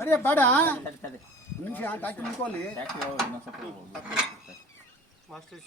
ಅರೆ ಬೇಡ ನಿಮಿಷ ಹಾಕಿ ನಿಂತ್ಕೊಳ್ಳಿ ಮಾಸ್ಟರ್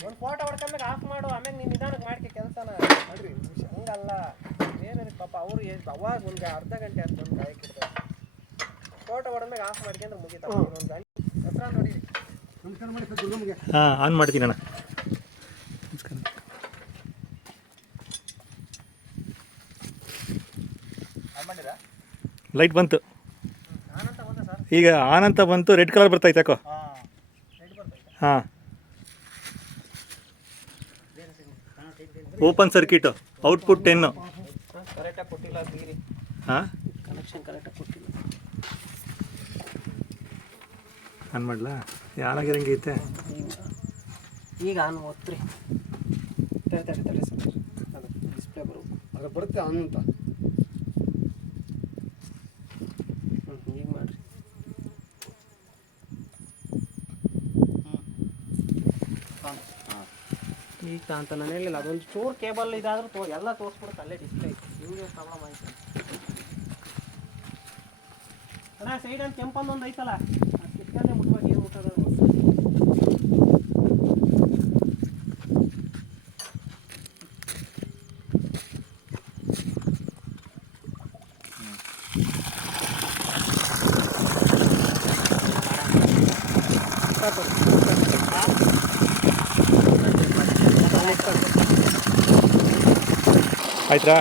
ಒಂದು ಫೋಟೋ ಹೊಡ್ಕೊಂಡಾಗ ಆಫ್ ಮಾಡು ಆಮೇಲೆ ನೀನು ನಿಧಾನಕ್ಕೆ ಮಾಡ್ಕೆ ಕೆಲಸನ ಹಂಗಲ್ಲ ಬೇರೆ ಪಾಪ ಅವರು ಅವಾಗ ಒಂದು ಅರ್ಧ ಗಂಟೆ ಆಯ್ತು ಒಂದು ಕಾಯಕ್ಕಿಡ್ತಾರೆ ಫೋಟೋ ಹೊಡೆದ್ಮೇಲೆ ಆಫ್ ಮಾಡ್ಕೊಂಡ್ರೆ ಮುಗಿತಾ ಒಂದು ಗಂಟೆ ಹತ್ರ ನೋಡಿ ಹಾಂ ಆನ್ ಮಾಡ್ತೀನಿ ಅಣ್ಣ ಲೈಟ್ ಬಂತು ಈಗ ಆನ್ ಅಂತ ಬಂತು ರೆಡ್ ಕಲರ್ ಬರ್ತೈತೆ ಯಾಕೋ ಹಾಂ ಓಪನ್ ಸರ್ಕ್ಯೂಟ್ ಔಟ್ಪುಟ್ 10 ಕರೆಕ್ಟಾಗಿ ಕೊಟ್ಟಿಲ್ಲ ಬೀರಿ ಹಾಂ ಕನೆಕ್ಷನ್ ಕರೆಕ್ಟಾಗಿ ಕೊಟ್ಟಿಲ್ಲ ಆನ್ ಮಾಡಲಾ ಯಾರಾಗಿರಂಗೆ ಐತೆ ಈಗ ಆನ್ ಓದ್ರಿ ತಡೆ ಸರ್ ಅದು ಡಿಸ್ಪ್ಲೇ ಬರೋದು ಅದು ಬರುತ್ತೆ ಆನ್ ಅಂತ ಈಗ ಮಾಡಿರಿ ಈಗ ಅಂತ ನಾನು ಹೇಳಿಲ್ಲ ಅದೊಂದು ಚೂರು ಕೇಬಲ್ ಇದಾದ್ರೂ ಎಲ್ಲ ತೋರಿಸ್ಬಿಡುತ್ತೆ ಅಲ್ಲೇ ಡಿಸ್ಪ್ಲೇ ನಿಮಗೆ ಪ್ರಾಬ್ಲಮ್ ಆಯ್ತು ಅಣ್ಣ ಸೈಡಲ್ಲಿ ಕೆಂಪೊಂದೊಂದು ಐತಲ್ಲ ಅದು ಕಿತ್ಕೊಂಡೆ ಮುಟ್ಬೇಕು ಏನು ಮುಟ್ಟೋದು ಆಯ್ತಾ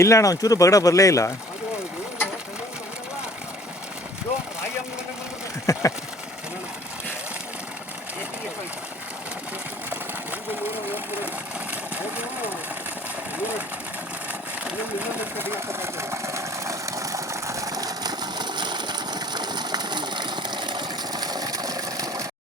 ಇಲ್ಲ ಅಣ್ಣ ಒಂಚೂರು ಬಗಡ ಬರಲೇ ಇಲ್ಲ